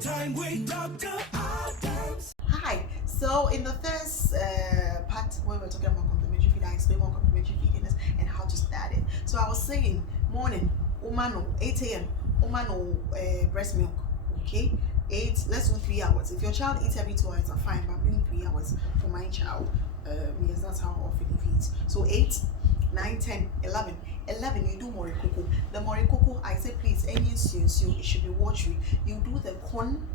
Time with Dr. Adams. Hi. So in the first part, when we're talking about complementary feeding, I explained what complementary feeding is and how to start it. So I was saying, morning, woman, 8 a.m., woman, breast milk. Okay, 8. Let's do 3 hours. If your child eats every 2 hours, fine. But I'm doing 3 hours for my child. Yes, that's how often he feeds. So 8, 9, 10, 11. 11, you do morikoko. The morikoko, I say please, any stew, it should be watery. You do the corn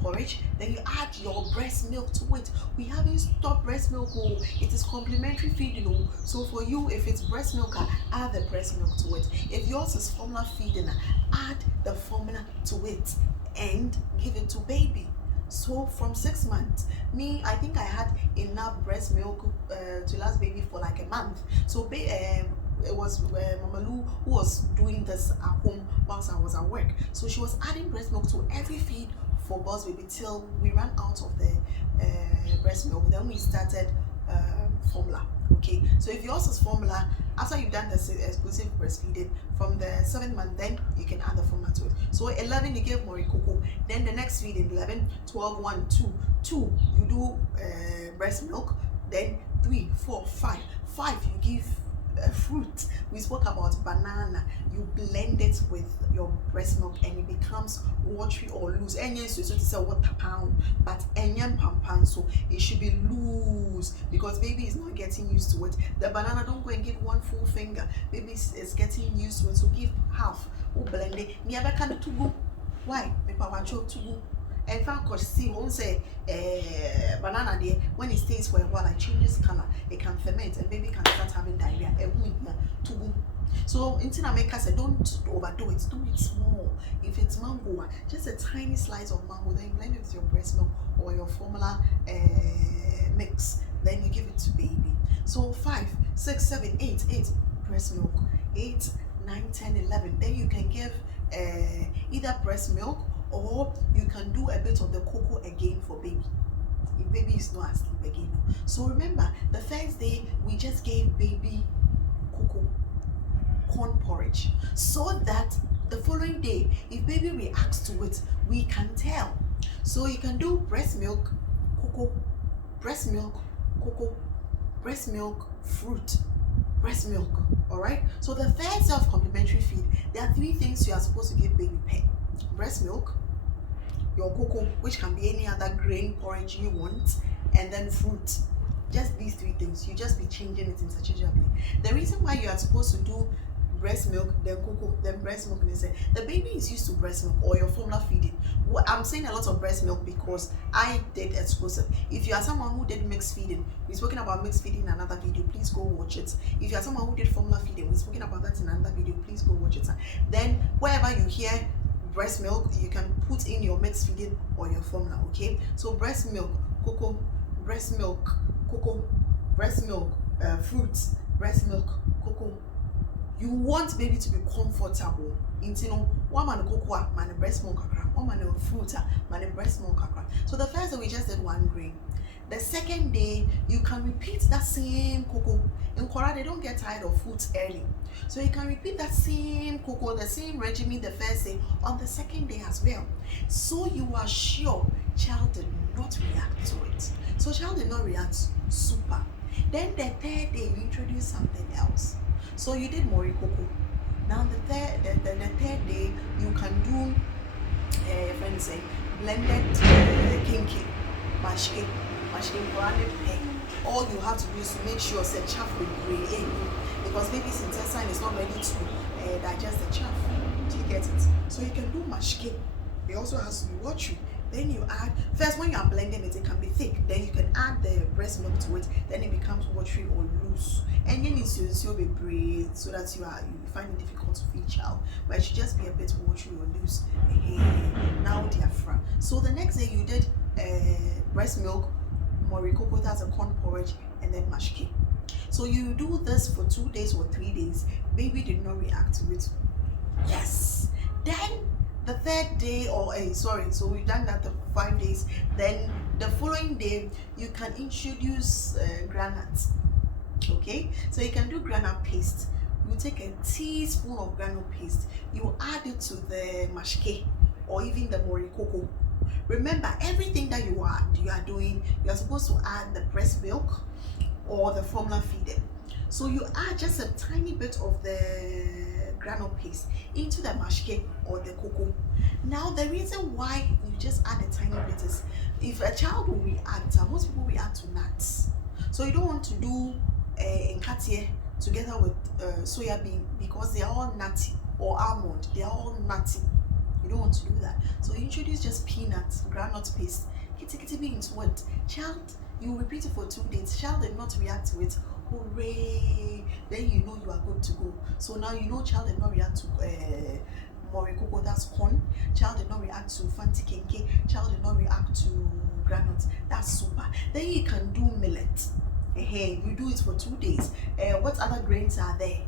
porridge, then you add your breast milk to it. We haven't stopped breast milk. Oh, it is complementary feeding. Oh, so for you, if it's breast milk, add the breast milk to it. If yours is formula feeding, add the formula to it and give it to baby. So from 6 months, I think I had enough breast milk to last baby for like a month. So it was Mama Lou who was doing this at home whilst I was at work. So she was adding breast milk to every feed for boss baby till we ran out of the breast milk. Then we started formula. Okay, so if yours is formula, after you've done the exclusive breastfeeding from the 7th month, then you can add the formula to it. So 11 you give morikoko, then the next feeding 11, 12, 1, 2, you do breast milk, then 3, 4, 5 you give fruit. We spoke about banana. You blend it with your breast milk and it becomes watery or loose. So it's a water pound, but so it should be loose because baby is not getting used to it. The banana, don't go and give one full finger. Baby is getting used to it, so give half. Blend it. Why? And if see won't say banana there, when it stays for a while, it changes color, it can ferment and baby can start having diarrhea. So until I make us say don't overdo it, do it small. If it's mango, just a tiny slice of mango, then you blend it with your breast milk or your formula mix, then you give it to baby. So 5, 6, 7, 8 breast milk, 8, 9, 10, 11. Then you can give either breast milk or you can do a bit of the cocoa again for baby if baby is not asleep again. So remember, the first day we just gave baby cocoa corn porridge so that the following day if baby reacts to it, we can tell. So you can do breast milk, cocoa, breast milk, cocoa, breast milk, fruit, breast milk. All right, so the first day of complementary feed, there are 3 things you are supposed to give baby pet: breast milk, your cocoa, which can be any other grain porridge you want, and then fruit. Just these 3 things. You just be changing it interchangeably. The reason why you are supposed to do breast milk, then cocoa, then breast milk, is the baby is used to breast milk or your formula feeding. I'm saying a lot of breast milk because I did exclusive. If you are someone who did mixed feeding, we've spoken about mixed feeding in another video, please go watch it. If you are someone who did formula feeding, we've spoken about that in another video, please go watch it. Then wherever you hear breast milk, you can put in your mixed feeding or your formula. Okay, so breast milk, cocoa, breast milk, cocoa, breast milk, fruits, breast milk, cocoa. You want baby to be comfortable. One man cocoa, man breast milk, one man fruit, man breast milk. So the first day we just did 1 grain. The second day you can repeat that same cocoa. In Korea they don't get tired of foods early, so you can repeat that same cocoa, the same regimen the first day on the second day as well. So you are sure child did not react to it. So child did not react super. Then the 3rd day you introduce something else. So you did morikoko. Now the 3rd day you can do friends say blended kinky, mashke, branded peg. All you have to do is to make sure say chaff with gray in, because baby's intestine is not ready to digest the chaff. Do you get it? So you can do mashke. It also has to be watery. Then you add, first when you are blending it, it can be thick. Then you can add the breast milk to it. Then it becomes watery or loose. And you need to be breathe so that you find it difficult to feed child. But it should just be a bit watery or loose. Now diaphragm. So the next day you did breast milk, morikoko, that's a corn porridge, and then mashke. So you do this for 2 days or 3 days. Baby did not react to it. Yes. Then the 3rd day, so we've done that the 5 days. Then the following day you can introduce granules. Okay, so you can do granule paste. You take a teaspoon of granule paste, you add it to the mashke, or even the morikoko. Remember, everything that you are doing, you are supposed to add the breast milk or the formula feeding. So you add just a tiny bit of the granule paste into the mashke or the cocoa. Now the reason why you just add a tiny bit is if a child will react, most people react to nuts. So you don't want to do nkatieh together with soya bean because they are all nutty, or almond, they are all nutty. You don't want to do that. So you introduce just peanuts, groundnut paste, kitty beans, what? Child, you repeat it for 2 days. Child did not react to it. Hooray! Then you know you are good to go. So now you know child did not react to morikoko, that's corn. Child did not react to fanti kenke. Child did not react to groundnuts. That's super. Then you can do millet. Hey, you do it for 2 days. What other grains are there?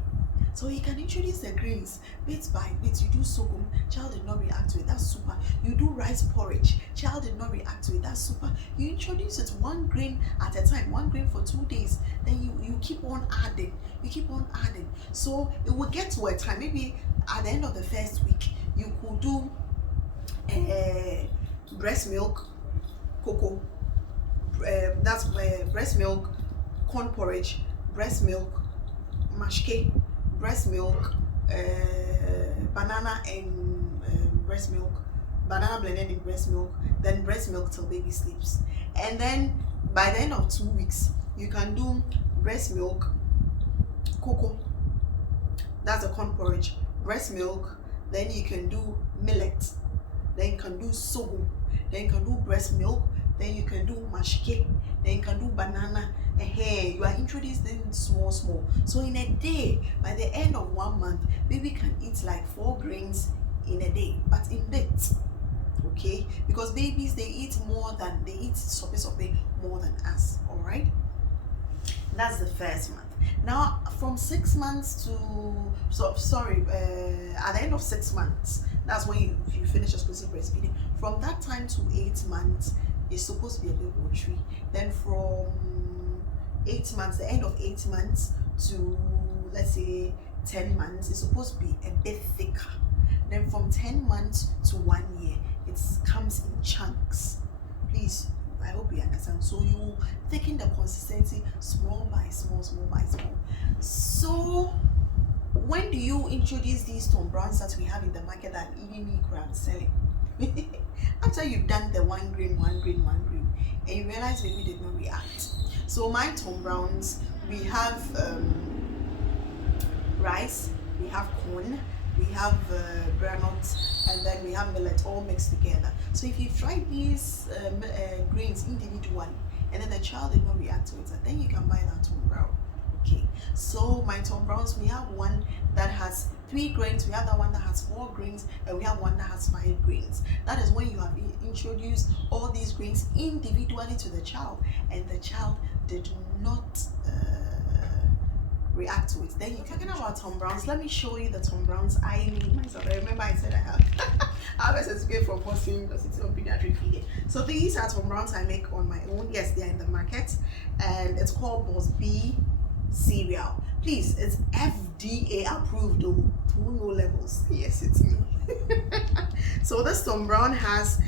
So you can introduce the grains bit by bit. You do sorghum, child did not react to it, that's super. You do rice porridge, child did not react to it, that's super. You introduce it one grain at a time, one grain for 2 days. Then you keep on adding, so it will get to a time, maybe at the end of the first week, you could do breast milk, cocoa, that's breast milk, corn porridge, breast milk, mashke, breast milk, banana and breast milk, banana blended in breast milk, then breast milk till baby sleeps. And then by the end of 2 weeks, you can do breast milk, cocoa, that's a corn porridge, breast milk, then you can do millet, then you can do sorghum, then you can do breast milk, then you can do mashke, then you can do banana. Hey, you are introducing small. So in a day, by the end of 1 month, baby can eat like 4 grains in a day, but in bits. Okay, because babies, they eat sope more than us. All right, that's the first month. Now from 6 months to at the end of 6 months, that's when you finish exclusive breastfeeding. From that time to 8 months, it's supposed to be a bit watery. Then from 8 months, the end of 8 months to, let's say, 10 months, it's supposed to be a bit thicker. Then from 10 months to 1 year, it comes in chunks. Please, I hope you understand. So you thicken the consistency small by small. So when do you introduce these Tom Browns that we have in the market that even me I'm selling? After you've done the 1 grain, and you realize baby did not react. So my Tom Browns, we have rice, we have corn, we have granules, and then we have millet all mixed together. So if you try these grains individually, and then the child did not react to it, then you can buy that Tom Brown. Okay, so my Tom Browns, we have one that has 3 grains, we have that one that has 4 grains, and we have one that has 5 grains. That is when you have introduced all these grains individually to the child, and the child did not react to it. Then you're talking about Tom Browns. Let me show you the Tom Browns I made myself. I remember I said I have a certificate from Boston University of Pediatric Feeding. So these are Tom Browns I make on my own. Yes, they are in the market, and it's called Boss B cereal. Please, it's FDA approved though, to no levels. Yes, it's me. So this Tom Brown has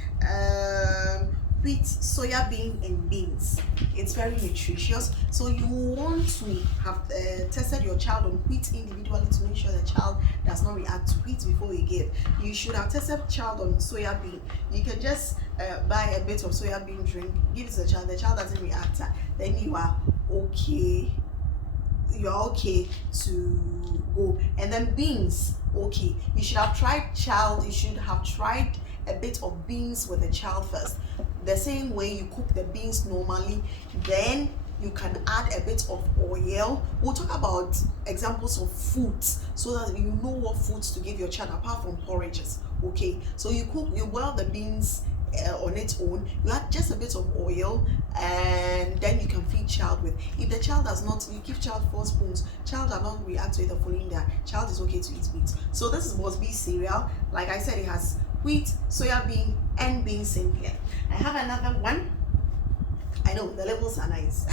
wheat, soya bean, and beans. It's very nutritious. So you want to have tested your child on wheat individually to make sure the child does not react to wheat before you give. You should have tested child on soya bean. You can just buy a bit of soya bean drink, give it to the child doesn't react, then you are okay. You're okay to go. And then beans, okay, you should have tried a bit of beans with the child first, the same way you cook the beans normally. Then you can add a bit of oil. We'll talk about examples of foods so that you know what foods to give your child apart from porridges. Okay, so you boil the beans on its own, you add just a bit of oil, and then you can feed child with. If the child does not, you give child 4 spoons, child does not react to it the following day, child is okay to eat beans. So this is Boss B cereal. Like I said, it has wheat, soya bean, and beans in here. I have another one. I know the labels are nice.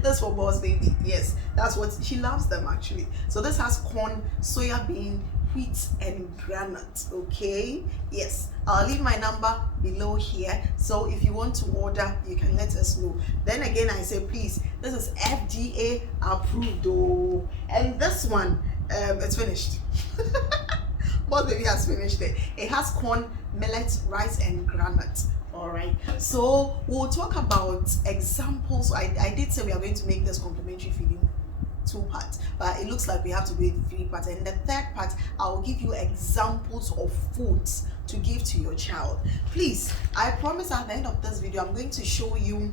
That's for Boss Baby. Yes, that's what she loves them actually. So this has corn, soya bean, wheat and granite. Okay, yes, I'll leave my number below here, so if you want to order, you can let us know. Then again, I say please, this is FDA approved though, and this one it's finished. Both baby has finished it. It has corn, millet, rice, and granite. All right, so we'll talk about examples. I did say we are going to make this complementary feeding 2 parts, but it looks like we have to do it 3 parts. And the third part, I will give you examples of foods to give to your child. Please, I promise at the end of this video, I'm going to show you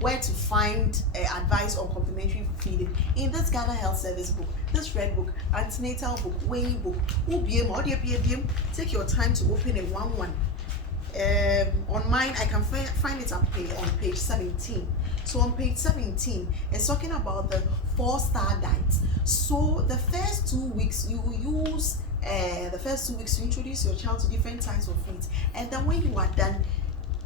where to find advice on complementary feeding in this Ghana Health Service book, this red book, antenatal book, weighing book. Take your time to open it one. On mine, I can find it on page 17. So on page 17, it's talking about the 4-star diet. So the first 2 weeks, you will use the first 2 weeks to introduce your child to different types of foods. And then when you are done,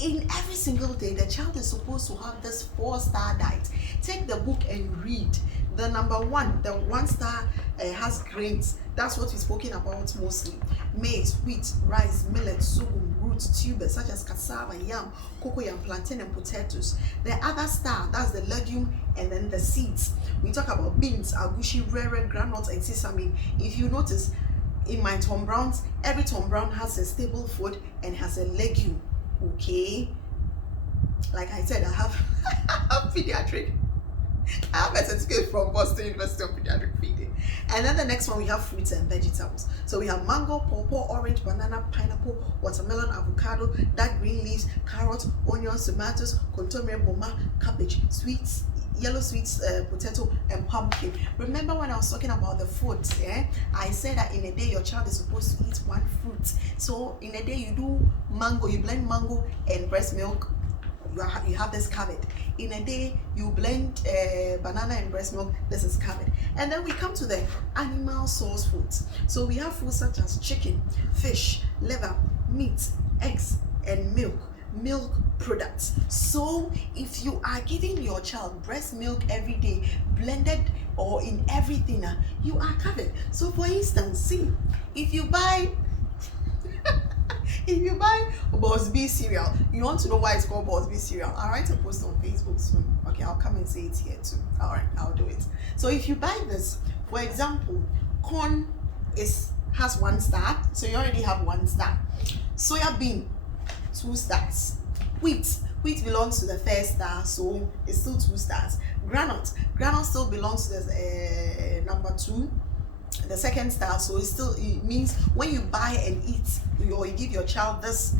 in every single day, the child is supposed to have this 4-star diet. Take the book and read. The number 1, the 1-star has grains. That's what we're speaking about mostly. Maize, wheat, rice, millet, sorghum, roots, tubers such as cassava, yam, cocoyam, plantain, and potatoes. The other star, that's the legume and then the seeds. We talk about beans, agushi, rare, granules, and sesame. If you notice, in my Tom Browns, every Tom Brown has a staple food and has a legume. Okay, like I said, I have pediatric. I have a certificate from Boston University of Pediatric Feeding. And then the next one, we have fruits and vegetables. So we have mango, pawpaw, orange, banana, pineapple, watermelon, avocado, dark green leaves, carrots, onions, tomatoes, contomere, boma, cabbage, sweets, yellow sweets, potato, and pumpkin. Remember when I was talking about the foods, I said that in a day your child is supposed to eat 1 fruit. So in a day you do mango, you blend mango and breast milk, you have this covered. In a day you blend banana and breast milk, this is covered. And then we come to the animal source foods. So we have foods such as chicken, fish, liver, meat, eggs, and milk products. So if you are giving your child breast milk every day, blended or in everything, you are covered. So for instance, see, if you buy Boss B cereal, you want to know why it's called Boss B cereal, I'll write a post on Facebook soon. Okay, I'll come and say it here too. All right, I'll do it. So if you buy this, for example, corn has 1 star, so you already have 1 star. Soya bean, 2 stars. Wheat belongs to the 1st star, so it's still 2 stars. Granite still belongs to the number 2, the 2nd star, so it means when you buy and eat or you give your child this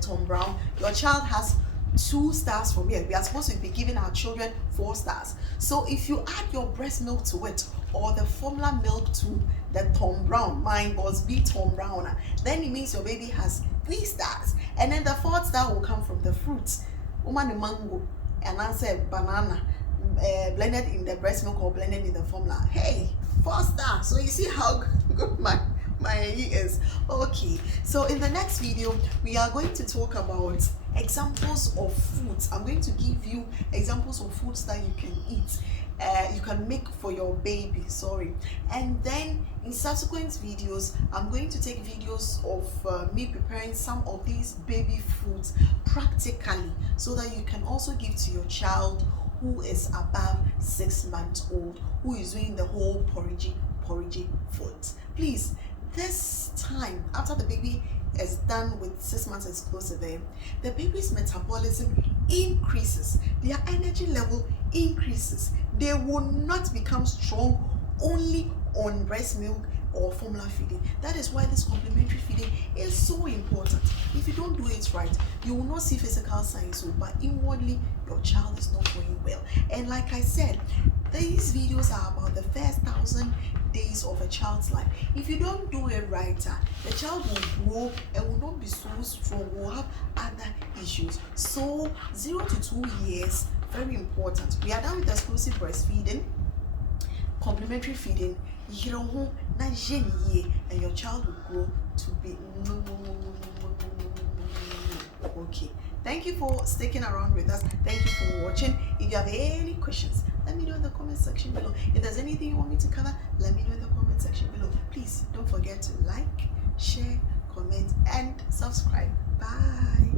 Tom Brown, your child has 2 stars from here. We are supposed to be giving our children 4 stars. So if you add your breast milk to it or the formula milk to the Tom Brown, mine was B Tom Brown, then it means your baby has 3 stars. And then the 4th star will come from the fruits, mango, and I said banana, blended in the breast milk or blended in the formula. Hey, 4 stars. So you see how good my is. Okay, so in the next video we are going to talk about examples of foods. I'm going to give you examples of foods that you can eat, you can make for your baby, and then in subsequent videos I'm going to take videos of me preparing some of these baby foods practically, so that you can also give to your child who is above 6 months old, who is doing the whole porridge foods. Please, this time after the baby is done with 6 months exclusive, the baby's metabolism increases, their energy level increases. They will not become strong only on breast milk or formula feeding. That is why this complementary feeding is so important. If you don't do it right, you will not see physical signs, but inwardly your child is not going well. And like I said, these videos are about the first 1,000 days of a child's life. If you don't do it right, the child will grow and will not be so strong, will have other issues. So 0 to 2 years, very important. We are done with exclusive breastfeeding, complementary feeding, and your child will grow to be okay. Thank you for sticking around with us. Thank you for watching. If you have any questions, let me know in the comment section below. If there's anything you want me to cover, let me know in the comment section below. Please Don't forget to like, share, comment, and subscribe. Bye.